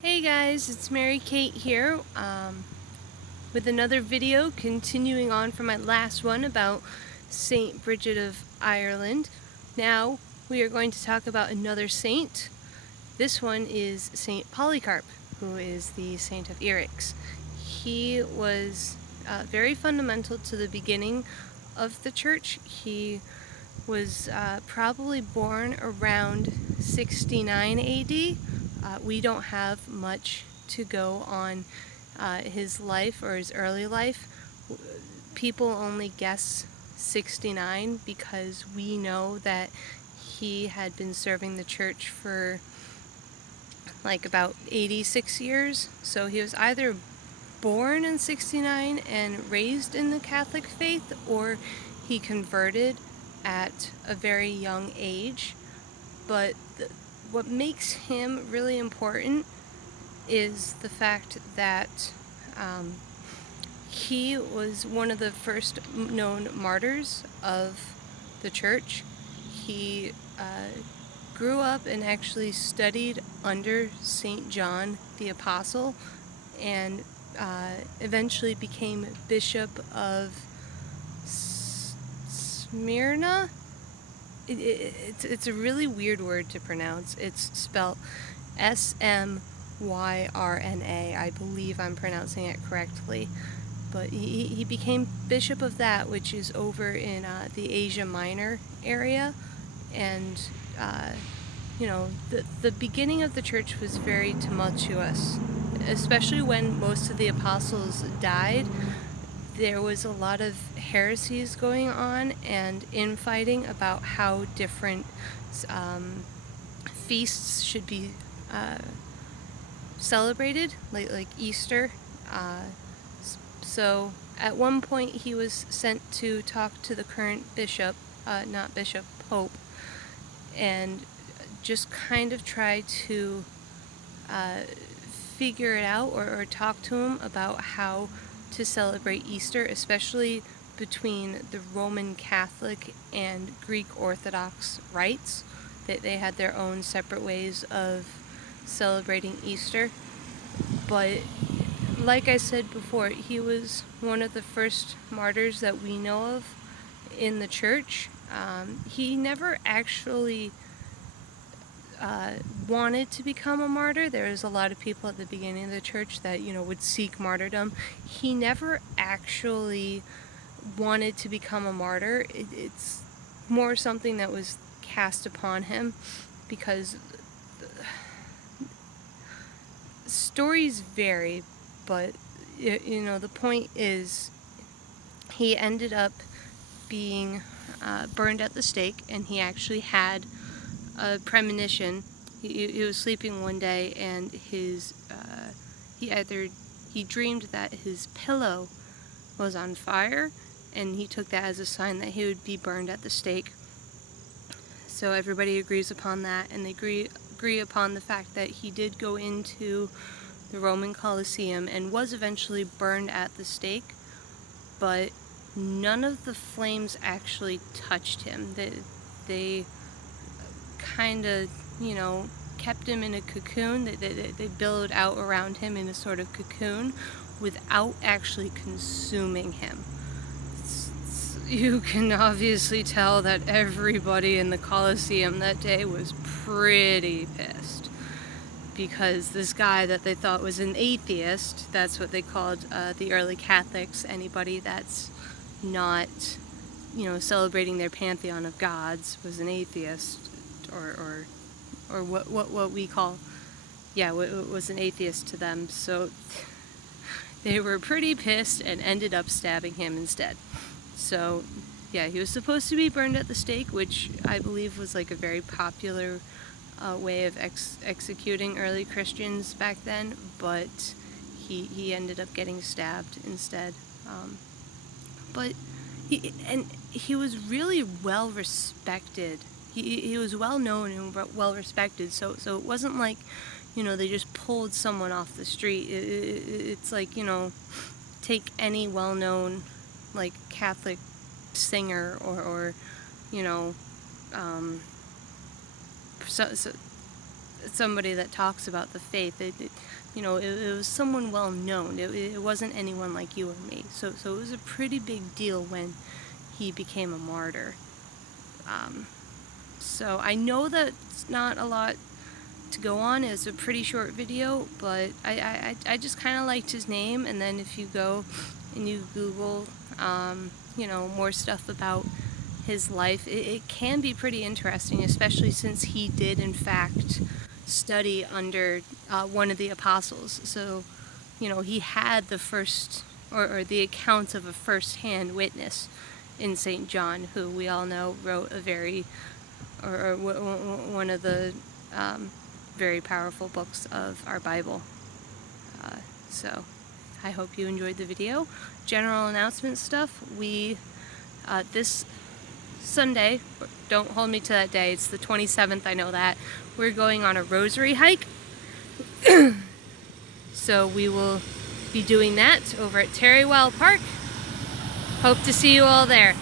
Hey guys, it's Mary Kate here with another video continuing on from my last one about Saint Bridget of Ireland. Now we are going to talk about another saint. This one is Saint Polycarp, who is the Saint of Earaches. He was very fundamental to the beginning of the church. He was probably born around 69 AD. We don't have much to go on his life or his early life. People only guess 69 because we know that he had been serving the church for like about 86 years. So he was either born in 69 and raised in the Catholic faith, or he converted at a very young age. But what makes him really important is the fact that he was one of the first known martyrs of the church. He grew up and actually studied under Saint John the Apostle, and eventually became Bishop of Smyrna. It's a really weird word to pronounce. It's spelled Smyrna. I believe I'm pronouncing it correctly. But he became bishop of that, which is over in the Asia Minor area. And, the beginning of the church was very tumultuous, especially when most of the apostles died. There was a lot of heresies going on and infighting about how different feasts should be celebrated, like Easter. So at one point he was sent to talk to the current bishop, not bishop, pope, and just kind of try to figure it out or talk to him about how to celebrate Easter, especially between the Roman Catholic and Greek Orthodox rites. They had their own separate ways of celebrating Easter. But like I said before, he was one of the first martyrs that we know of in the church. He never actually wanted to become a martyr. There was a lot of people at the beginning of the church that, would seek martyrdom. He never actually wanted to become a martyr. It's more something that was cast upon him, because stories vary, but the point is he ended up being burned at the stake, and he actually had a premonition. He was sleeping one day, and he dreamed that his pillow was on fire, and he took that as a sign that he would be burned at the stake. So everybody agrees upon that, and they agree upon the fact that he did go into the Roman Colosseum and was eventually burned at the stake, but none of the flames actually touched him. They kind of, kept him in a cocoon. They billowed out around him in a sort of cocoon without actually consuming him. You can obviously tell that everybody in the Colosseum that day was pretty pissed, because this guy that they thought was an atheist, that's what they called the early Catholics, anybody that's not, celebrating their pantheon of gods, was an atheist, or what we call, was an atheist to them. So they were pretty pissed and ended up stabbing him instead. So he was supposed to be burned at the stake, which I believe was like a very popular way of executing early Christians back then, but he ended up getting stabbed instead. But he was really well respected. He was well known and well respected. So it wasn't like, they just pulled someone off the street. It's like, take any well known like Catholic singer or somebody that talks about the faith. It was someone well known. It wasn't anyone like you or me. So it was a pretty big deal when he became a martyr. So I know that's not a lot to go on. It's a pretty short video, but I just kind of liked his name. And then if you go and you Google, more stuff about his life, it can be pretty interesting, especially since he did in fact study under one of the apostles. So, he had the first, or the accounts of a first-hand witness in St. John, who we all know wrote one of the very powerful books of our Bible. So I hope you enjoyed the video. General announcement stuff, this Sunday, don't hold me to that day, it's the 27th, I know that, we're going on a rosary hike. So we will be doing that over at Terrywell Park. Hope to see you all there.